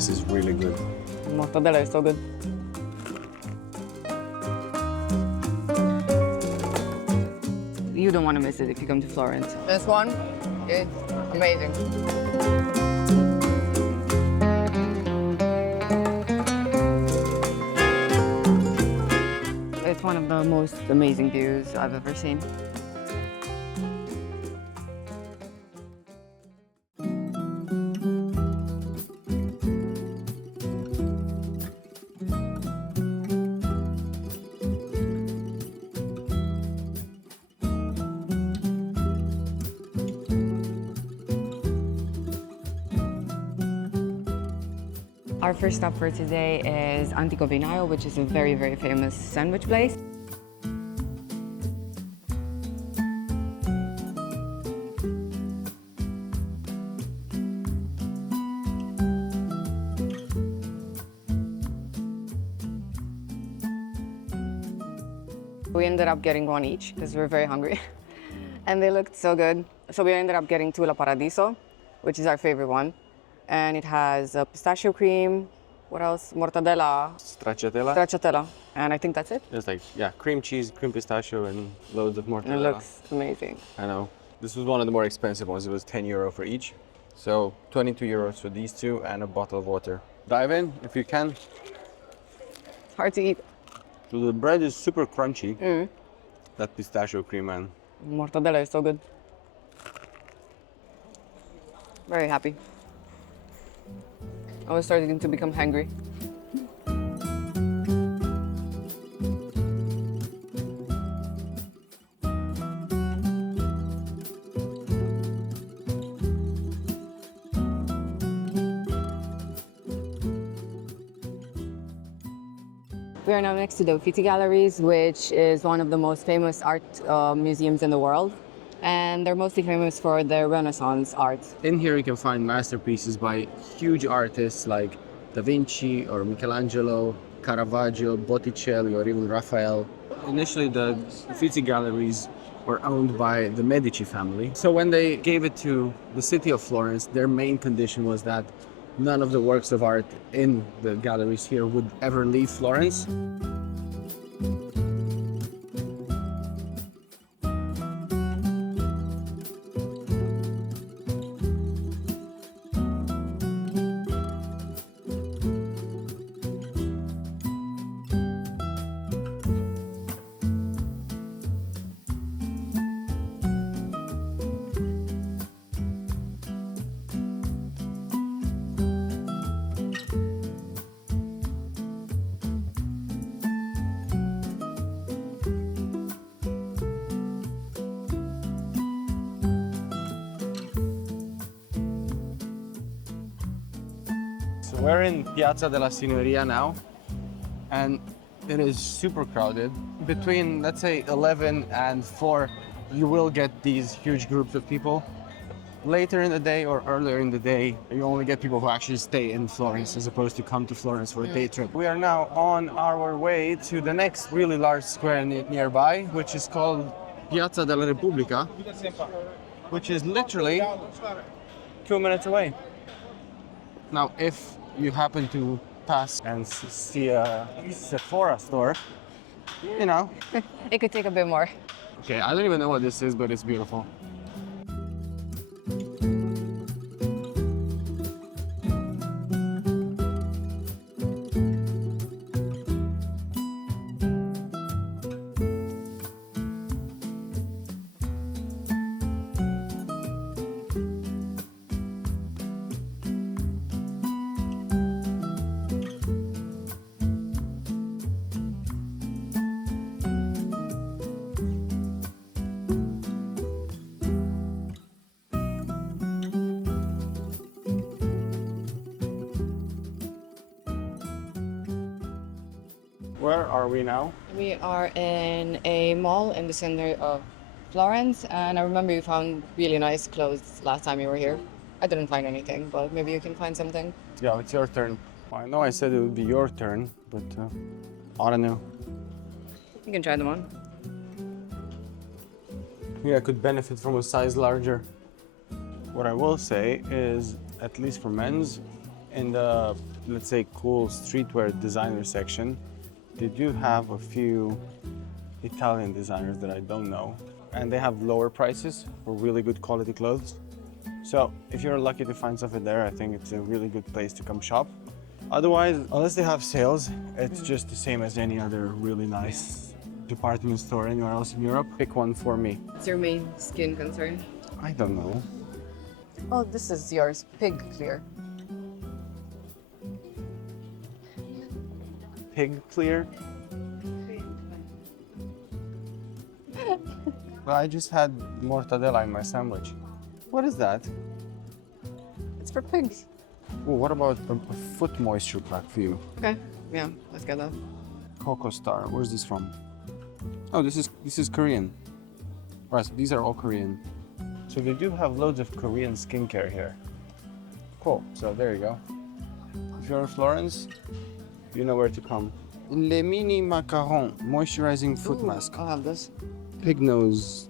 This is really good. Mortadella is so good. You don't want to miss it if you come to Florence. This one is amazing. It's one of the most amazing views I've ever seen. Our first stop for today is Vinaio, which is a very, very famous sandwich place. We ended up getting one each because we were very hungry and they looked so good. So we ended up getting two La Paradiso, which is our favorite one. And it has pistachio cream, what else? Mortadella. Stracciatella. Stracciatella. And I think that's it. It's like, yeah, cream cheese, cream pistachio, and loads of mortadella. It looks amazing. I know. This was one of the more expensive ones. It was 10 euro for each. So 22 euros for these two and a bottle of water. Dive in if you can. It's hard to eat. So the bread is super crunchy. That pistachio cream, man. Mortadella is so good. Very happy. I was starting to become hungry. We are now next to the Uffizi Galleries, which is one of the most famous art museums in the world. And they're mostly famous for their Renaissance art. In here you can find masterpieces by huge artists like Da Vinci or Michelangelo, Caravaggio, Botticelli, or even Raphael. Initially the Uffizi Galleries were owned by the Medici family. So when they gave it to the city of Florence, their main condition was that none of the works of art in the galleries here would ever leave Florence. We're in Piazza della Signoria now, and it is super crowded. Between, let's say, 11 and 4, you will get these huge groups of people. Later in the day or earlier in the day, you only get people who actually stay in Florence as opposed to come to Florence for a day trip. We are now on our way to the next really large square nearby, which is called Piazza della Repubblica, which is literally 2 minutes away. Now, if you happen to pass and see a Sephora store, you know. It could take a bit more. Okay, I don't even know what this is, but it's beautiful. Where are we now? We are in a mall in the center of Florence, and I remember you found really nice clothes last time you were here. I didn't find anything, but maybe you can find something. Yeah, it's your turn. I know I said it would be your turn, but I don't know. You can try them on. Yeah, I could benefit from a size larger. What I will say is, at least for men's, In the, let's say, cool streetwear designer section, they do have a few Italian designers that I don't know. And they have lower prices for really good quality clothes. So if you're lucky to find something there, I think it's a really good place to come shop. Otherwise, unless they have sales, it's just the same as any other really nice department store anywhere else in Europe. Pick one for me. What's your main skin concern? I don't know. Oh, this is yours. Pig clear. Pig clear? Well, I just had mortadella in my sandwich. What is that? It's for pigs. Oh, what about a foot moisture pack for you? Okay. Yeah, let's get that. Coco Star. Where's this from? Oh, this is Korean. Right, so these are all Korean. So they do have loads of Korean skincare here. Cool. So there you go. If you're in Florence, you know where to come. Le Mini Macaron moisturizing foot mask. I'll have this. Pig nose,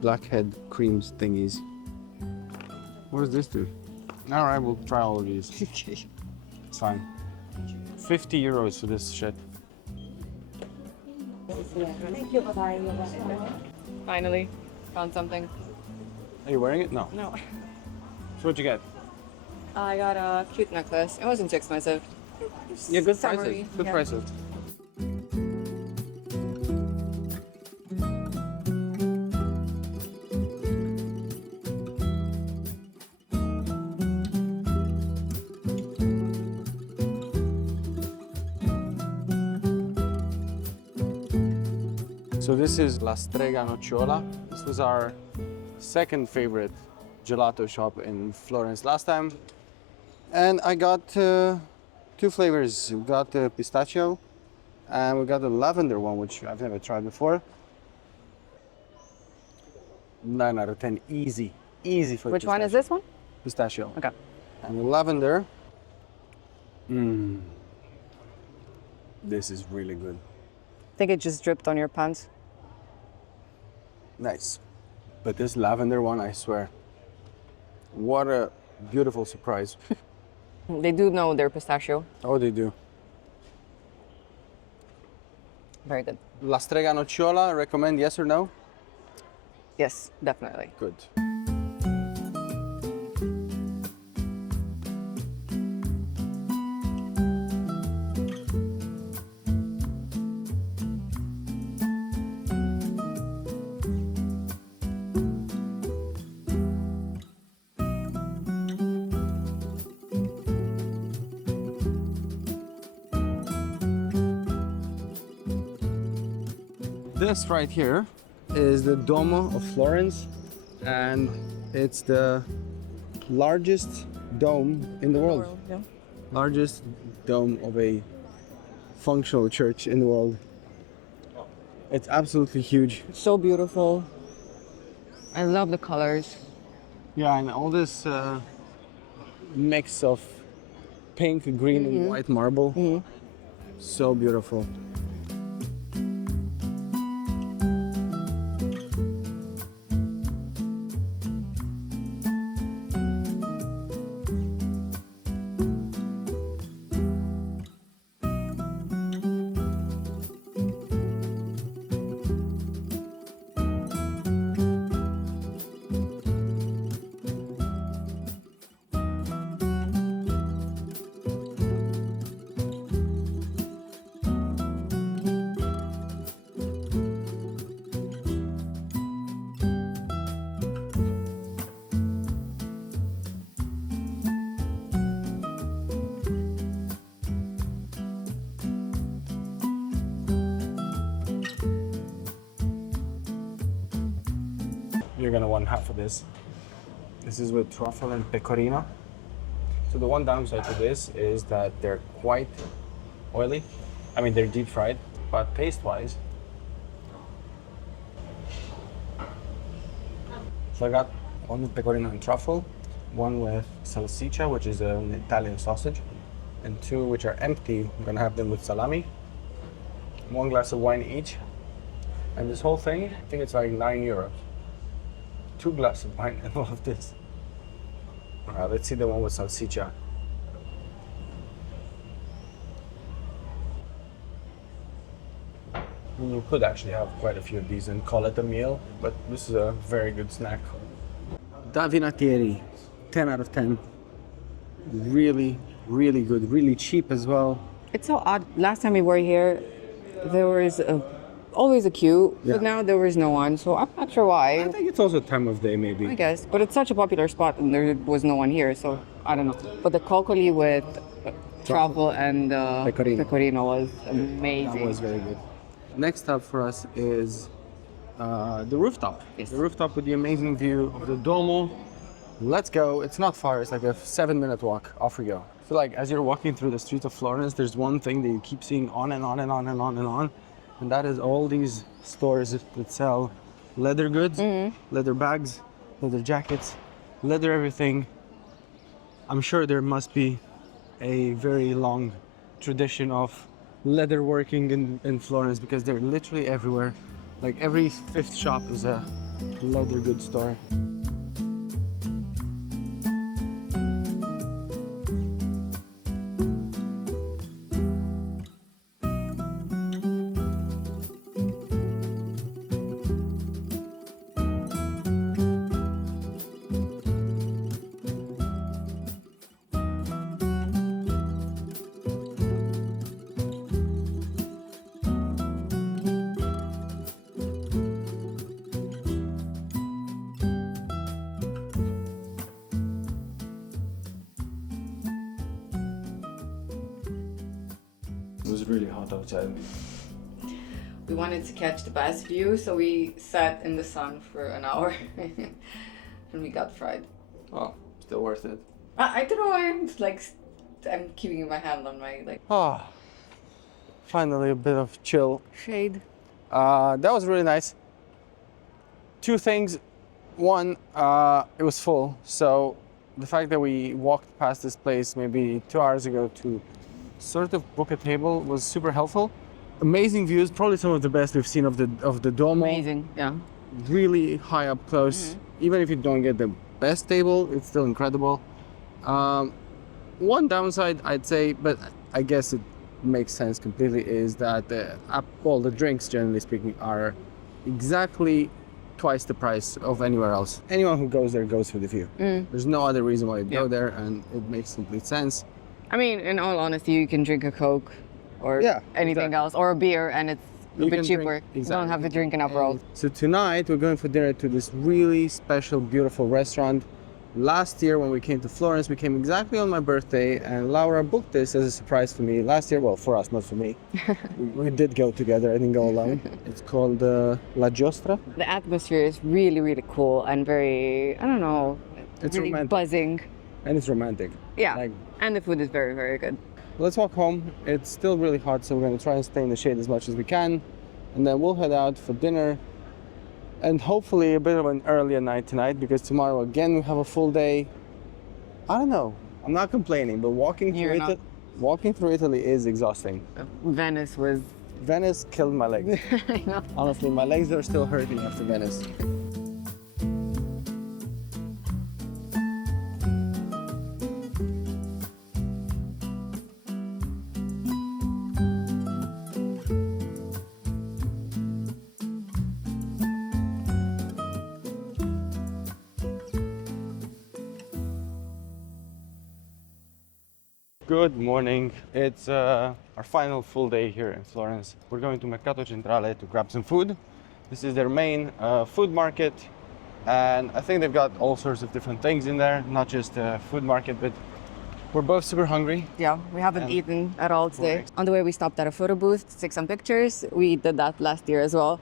blackhead creams thingies. What does this do? All right, we'll try all of these. Okay. It's fine. 50 euros for this shit. Finally, found something. Are you wearing it? No. No. So what'd you get? I got a cute necklace. It wasn't too expensive. Yeah, good Summery, prices. Good yeah. prices. So this is La Strega Nocciola. This was our second favorite gelato shop in Florence last time. And I got two flavors. We got the pistachio and we got the lavender one, which I've never tried before. 9 out of 10, easy. Easy for Which pistachio. one is this one? Pistachio. Okay. And the lavender. This is really good. I think it just dripped on your pants. Nice. But this lavender one, I swear, what a beautiful surprise. They do know their pistachio. Oh, they do. Very good. La Strega Nocciola, recommend, yes or no? Yes, definitely. Good. This right here is the Duomo of Florence, and it's the largest dome in the world. Yeah. Largest dome of a functional church in the world. It's absolutely huge. It's so beautiful. I love the colors. Yeah, and all this mix of pink, green, and white marble. So beautiful. You're gonna want half of this. This is with truffle and pecorino. So the one downside to this is that they're quite oily. I mean, they're deep fried, but taste-wise. So I got one with pecorino and truffle, one with salsiccia, which is an Italian sausage, and two which are empty. I'm gonna have them with salami. One glass of wine each. And this whole thing, I think it's like €9. 2 glasses of wine and all of this. All right, let's see the one with salsiccia. You could actually have quite a few of these and call it a meal, but this is a very good snack. Da Vinattieri, 10 out of 10. Really, really good, really cheap as well. It's so odd. Last time we were here, there was always a queue, Yeah. but now there was no one, so I'm not sure I why. think it's also time of day, maybe. I guess, but it's such a popular spot and there was no one here, so I don't know. But the coccoli with truffle and pecorino was amazing. That was very good. Next up for us is the rooftop. Yes. The rooftop with the amazing view of the Duomo. Let's go. It's not far. It's like a 7-minute walk. Off we go. So like as you're walking through the streets of Florence, there's one thing that you keep seeing on and on and on and on and on. And that is all these stores that sell leather goods, leather bags, leather jackets, leather everything. I'm sure there must be a very long tradition of leather working in Florence because they're literally everywhere. Like every fifth shop is a leather goods store. It was really hot outside. We wanted to catch the best view, so we sat in the sun for an hour and we got fried. Oh, still worth it. I don't know why I'm keeping my hand on my Ah, finally a bit of chill. shade. That was really nice. Two things. One, it was full, so the fact that we walked past this place maybe 2 hours ago to sort of book a table was super helpful. Amazing views, probably some of the best we've seen of the Duomo. Amazing, yeah. Really high up close. Even if you don't get the best table, it's still incredible. One downside I'd say, but I guess it makes sense completely, is that the drinks, generally speaking, are exactly twice the price of anywhere else. Anyone who goes there goes for the view. There's no other reason why you go there, and it makes complete sense. I mean, in all honesty, you can drink a Coke or anything exactly. else, or a beer, and it's a You bit can cheaper. drink- You don't have to drink an Aperol. So tonight we're going for dinner to this really special, beautiful restaurant. Last year when we came to Florence, we came exactly on my birthday, and Laura booked this as a surprise for me last year. Well, for us, not for me. we did go together. I didn't go alone. It's called La Giostra. The atmosphere is really, really cool and very, I don't know, It's really romantic. buzzing. And it's romantic. Yeah, Like, and the food is very, very good. let's walk home. It's still really hot, so we're going to try and stay in the shade as much as we can. And then we'll head out for dinner. And hopefully a bit of an earlier night tonight, because tomorrow again we have a full day. I don't know. I'm not complaining, but walking through Italy is exhausting. Venice was... Venice killed my legs. I know. Honestly, my legs are still hurting after Venice. Good morning. It's our final full day here in Florence. We're going to Mercato Centrale to grab some food. This is their main food market, and I think they've got all sorts of different things in there, not just a food market, but we're both super hungry. Yeah, we haven't And eaten at all today. Correct. On the way, we stopped at a photo booth to take some pictures. We did that last year as well.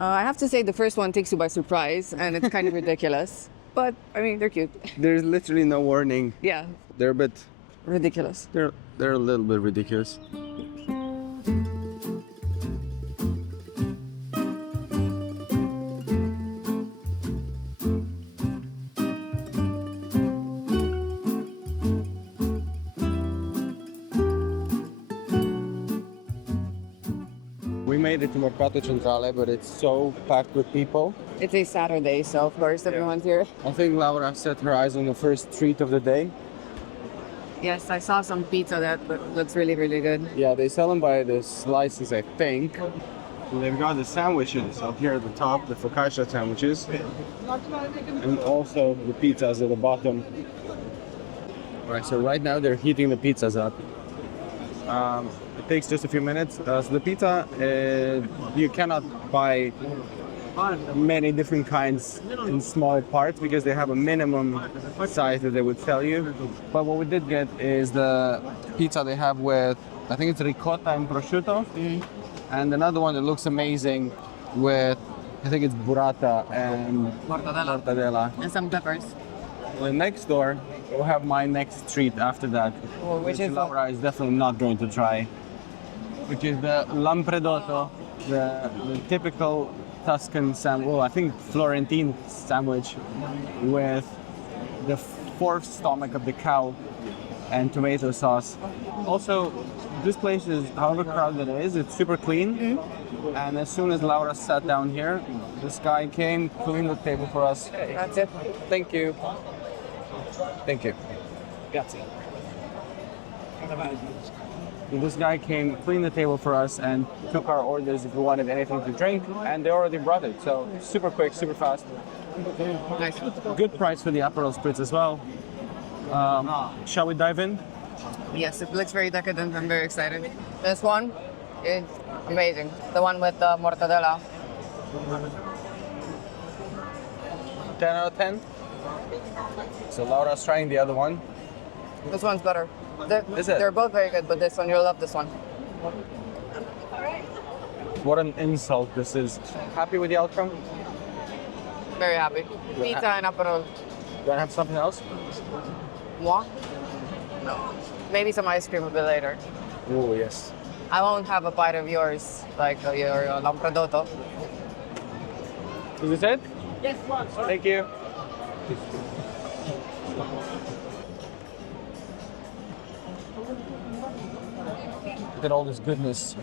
I have to say the first one takes you by surprise, and it's kind of ridiculous. But, I mean, they're cute. There's literally no warning. Yeah, They're a bit, ridiculous. they're a little bit ridiculous. We made it to Mercato Centrale, but it's so packed with people. It's a Saturday, so of course everyone's here. I think Laura set her eyes on the first treat of the day. Yes, I saw some pizza that looks really, really good. Yeah, they sell them by the slices, I think. They've got the sandwiches up here at the top, the focaccia sandwiches, and also the pizzas at the bottom. Right, so right now they're heating the pizzas up. It takes just a few minutes. So the pizza, you cannot buy many different kinds in small parts because they have a minimum size that they would sell you. But what we did get is the pizza they have with, I think it's ricotta and prosciutto, and another one that looks amazing with, I think it's burrata and mortadella. And some peppers. Well, next door, we'll have my next treat after that, Which is Laura is definitely not going to try, which is the lampredotto, the typical Tuscan sandwich, well, I think Florentine sandwich with the fourth stomach of the cow and tomato sauce. Also, this place is, however crowded it is, it's super clean. And as soon as Laura sat down here, this guy came, cleaned the table for us. That's it. Thank you. Thank you. Grazie. This guy came, cleaned the table for us, and took our orders if we wanted anything to drink, and they already brought it. So super quick, super fast. Nice. Good price for the Aperol Spritz as well. Shall we dive in? Yes, it looks very decadent. I'm very excited. This one is amazing. The one with the mortadella. 10 out of 10. So Laura's trying the other one. This one's better. Is it? They're both very good, but this one, you'll love this one. What an insult this is. Happy with the outcome? Very happy. Pizza and Aperol. Do I have something else? Moi? No. Maybe some ice cream a bit later. Oh, yes. I won't have a bite of yours, like your lampredotto. Is this it? Yes. Thank you. Look at all this goodness.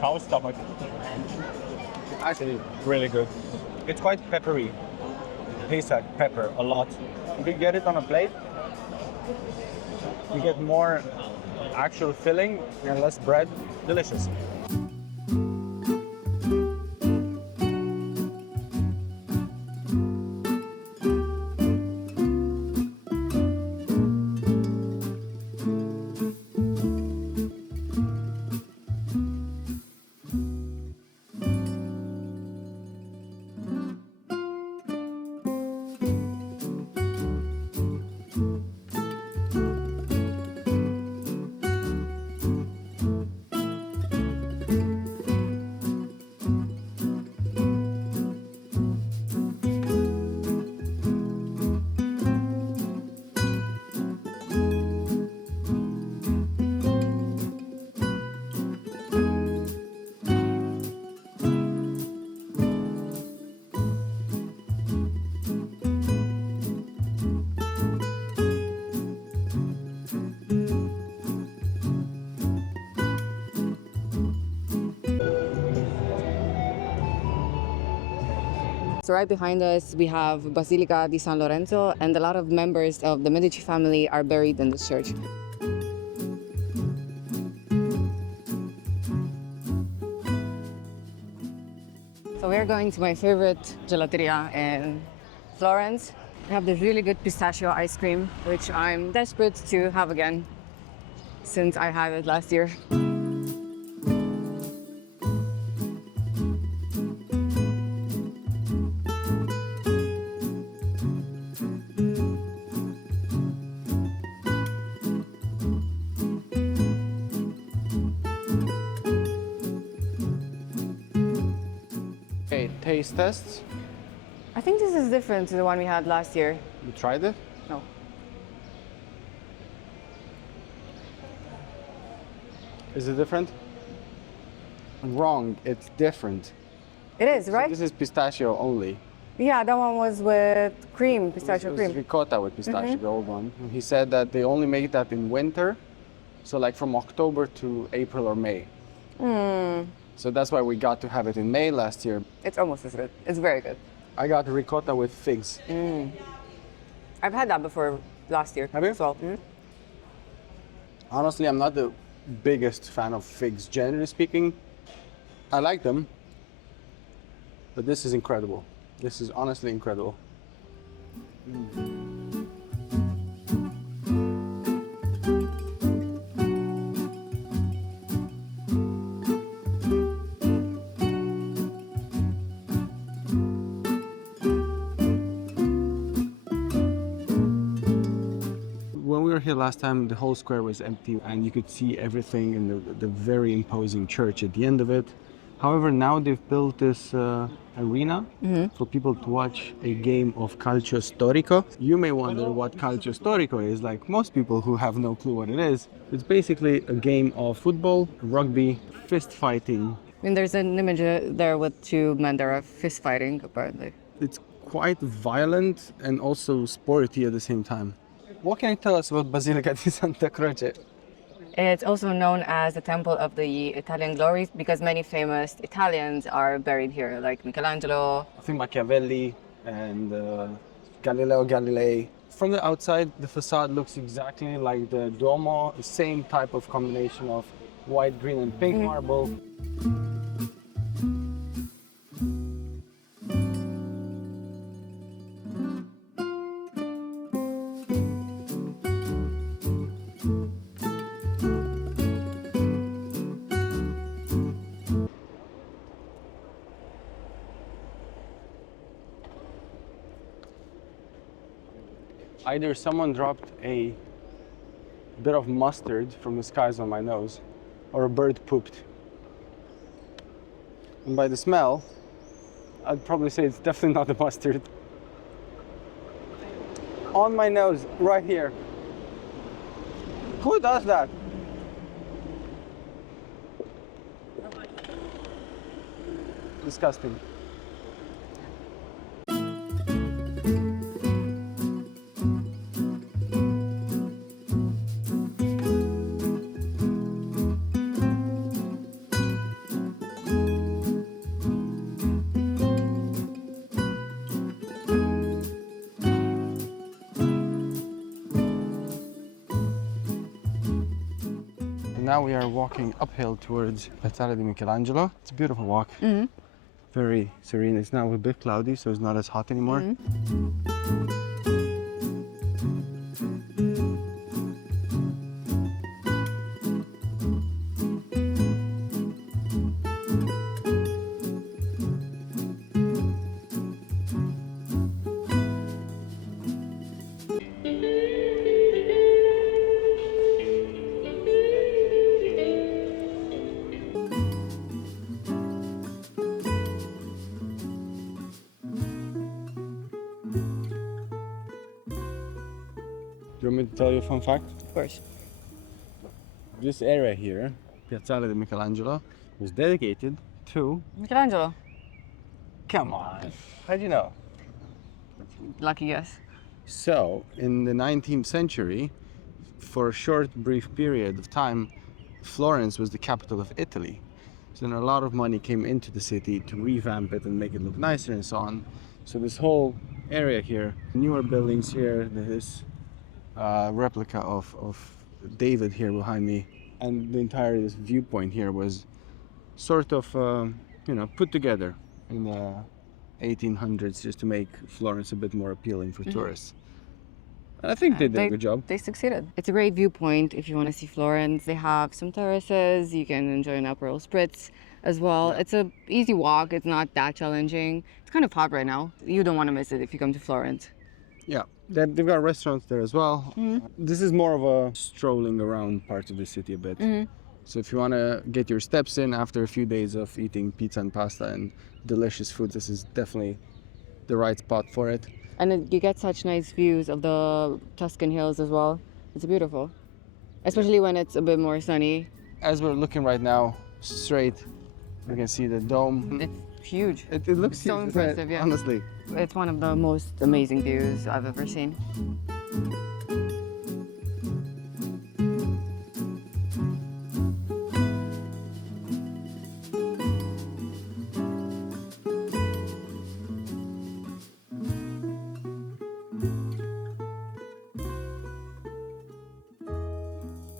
Cow stomach. Actually, Really good. It's quite peppery. Tastes like pepper a lot. if you get it on a plate, you get more actual filling and less bread. Delicious. So right behind us, we have Basilica di San Lorenzo, and a lot of members of the Medici family are buried in this church. So we're going to my favorite gelateria in Florence. They have this really good pistachio ice cream, which I'm desperate to have again since I had it last year. Okay, taste tests. I think this is different to the one we had last year. You tried it? No. Is it different? Wrong, it's different. It is, right? This is pistachio only. Yeah, that one was with cream, It pistachio was cream. ricotta with pistachio, the old one. He said that they only make that in winter, so like from October to April or May. So that's why we got to have it in May last year. It's almost as good. It's very good. I got ricotta with figs. I've had that before last year. Have you? as well. Honestly, I'm not the biggest fan of figs, generally speaking. I like them, but this is incredible. This is honestly incredible. When we were here last time, the whole square was empty and you could see everything in the very imposing church at the end of it. However, now they've built this arena for people to watch a game of calcio storico. You may wonder what calcio storico is, like most people who have no clue what it is. It's basically a game of football, rugby, fist fighting. I mean, there's an image there with two men that are fist fighting, apparently. It's quite violent and also sporty at the same time. What can you tell us about Basilica di Santa Croce? It's also known as the Temple of the Italian Glories because many famous Italians are buried here, like Michelangelo. I think Machiavelli and Galileo Galilei. From the outside, the facade looks exactly like the Duomo, the same type of combination of white, green, and pink marble. Either someone dropped a bit of mustard from the skies on my nose, or a bird pooped. And by the smell, I'd probably say it's definitely not the mustard. On my nose, right here. Who does that? Disgusting. Now we are walking uphill towards Piazzale Michelangelo. It's a beautiful walk. Very serene. It's now a bit cloudy, so it's not as hot anymore. Do you want me to tell you a fun fact? Of course. This area here, Piazzale di Michelangelo, was dedicated to... Michelangelo. Come on, how'd you know? Lucky guess. So, in the 19th century, for a short, brief period of time, Florence was the capital of Italy. So then a lot of money came into the city to revamp it and make it look nicer and so on. So this whole area here, newer buildings here, this replica of David here behind me, and the entire this viewpoint here was sort of put together in the 1800s just to make Florence a bit more appealing for tourists. And I think they did a good job. They succeeded. It's a great viewpoint if you want to see Florence. They have some terraces. You can enjoy an Aperol Spritz as well. Yeah. It's an easy walk. It's not that challenging. It's kind of hot right now. You don't want to miss it if you come to Florence. Yeah, they've got restaurants there as well. This is more of a strolling around part of the city a bit. So if you want to get your steps in after a few days of eating pizza and pasta and delicious food, this is definitely the right spot for it. And you get such nice views of the Tuscan hills as well. It's beautiful, especially when it's a bit more sunny. As we're looking right now, straight, we can see the dome. It's huge. It looks so huge, impressive, yeah. Honestly. It's one of the most amazing views I've ever seen.